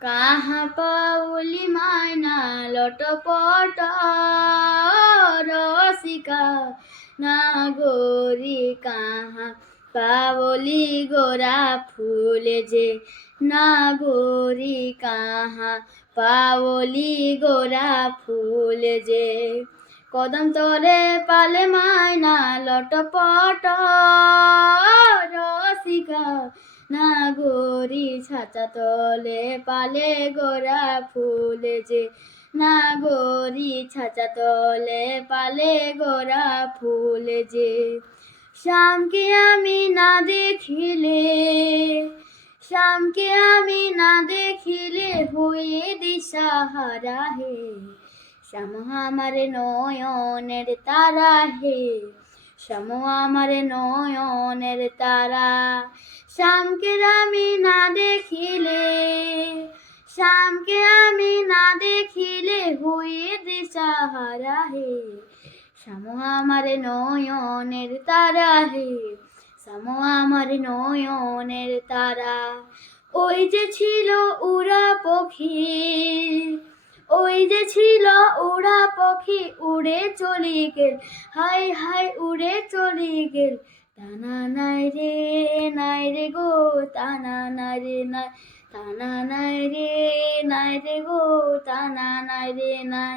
কাহা পাউলি মায়না লটপট রসিকা নাগরি কাহা পাওলি গোরা ফুলে যে নাগরি কাহা পাওলি গোরা ফুলে যে কদম তলে পালে মায়না লটপট রসিকা নাগরি ছাতা তলে পালে গোরা ফুলে যে নাগরি ছাতা তলে পালে গোরা ফুলে যে শ্যামকে আমি না দেখিলে শ্যামকে আমি না দেখিলে হয়ে দিশাহারা হে শ্যাম আমার নয়নের তারা হে শ্যাম আমার নয়নের তারা শ্যামকে আমি না দেখিলে শ্যামকে আমি না দেখিলে হয়ে দিশাহারা হে শ্যাম আমার নয়নের তারা হে শ্যাম আমার নয়নের তারা ওই যে ছিল উড়া পক্ষী ওই যে ছিল উড়া পাখি উড়ে চলি গেল হাই হাই উড়ে চলি গেল টানা নাই রে গো টানা নাই রে নাই টানা নাই রে গো টানা নাই রে নাই